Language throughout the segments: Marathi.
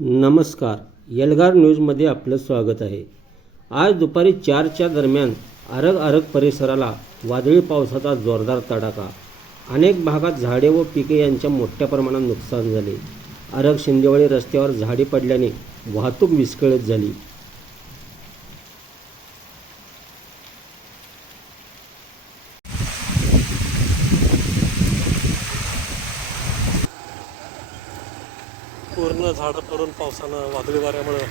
नमस्कार. येलगार न्यूजमध्ये आपलं स्वागत आहे. आज दुपारी चारच्या दरम्यान आरग आरग परिसराला वादळी पावसाचा जोरदार तडाखा. अनेक भागात झाडे व पिके यांच्या मोठ्या प्रमाणात नुकसान झाले. आरग शिंदेवाडी रस्त्यावर झाडे पडल्याने वाहतूक विस्कळीत झाली. पूर्ण झाडं पडून पावसानं वादळी वाऱ्यामुळं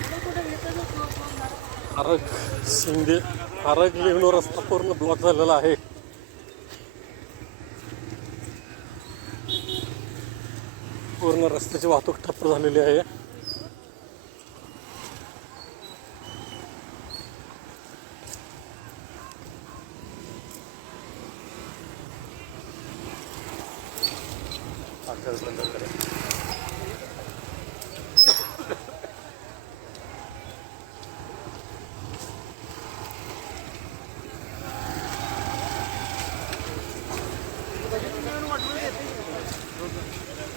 आरग शिंदे आरग लेवलो रस्ता पूर्ण ब्लॉक झालेला आहे. पूर्ण रस्त्याची वाहतूक ठप्प झालेली आहे.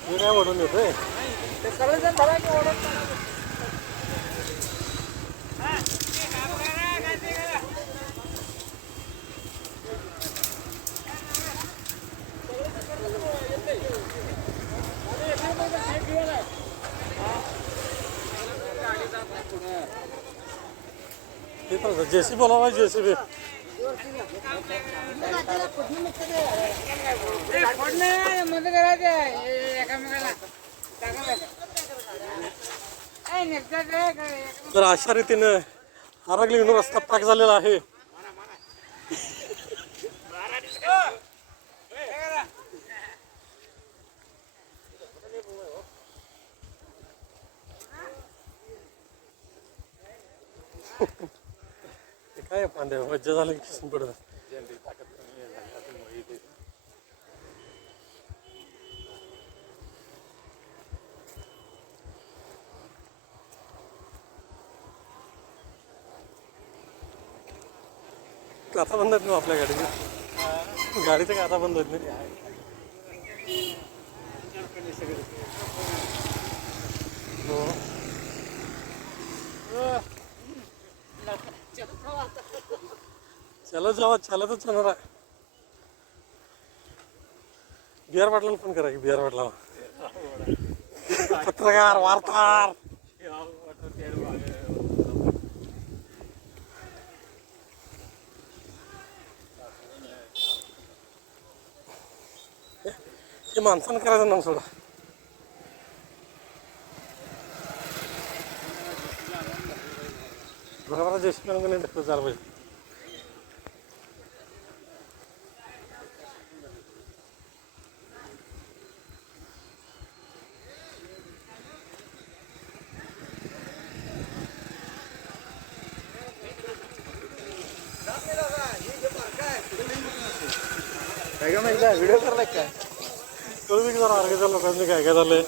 मी काय ओढून येतोय हे जेसीबी बोलावा जेसीबी मध्ये करायचं एकामेकाला तर अशा रीतीनं आरागली लेवलो रस्ता पॅक झालेला आहे. काय पांडे मज्जा झालं की किसून पडत आता बंद होत नाही हो आपल्या गाडीचे गाडीचं काय आता बंद होत नाही चला जावा चालतच जाणार आहे बिहार पाटलांना फोन करा की बिहार पाटला पत्रकार वार्ताहर हे माणसानं करायचं नाव सोडा बरोबर जेशी नाही ढकलत झालं पाहिजे व्हिडिओ करलाय काय कळू दे की जरा अर्गाच्या लोकांनी काय काय झालंय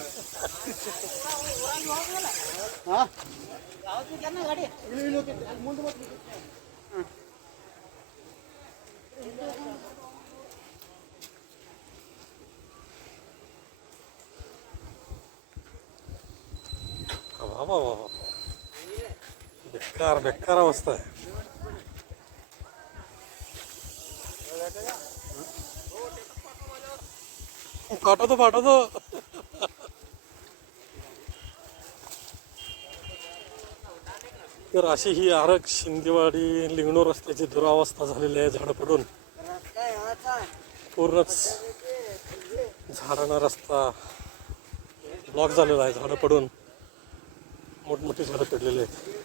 वा वा वा वा. बेकार बेकार अवस्था आहे पाठवतो पाठवतो तर अशी ही आरक शिंदेवाडी लिंगणो रस्त्याची दुरावस्था झालेली आहे झाडं पडून पूर्णच झाडांना रस्ता ब्लॉक झालेला आहे झाडं पडून मोठमोठी झाडं पडलेली आहेत.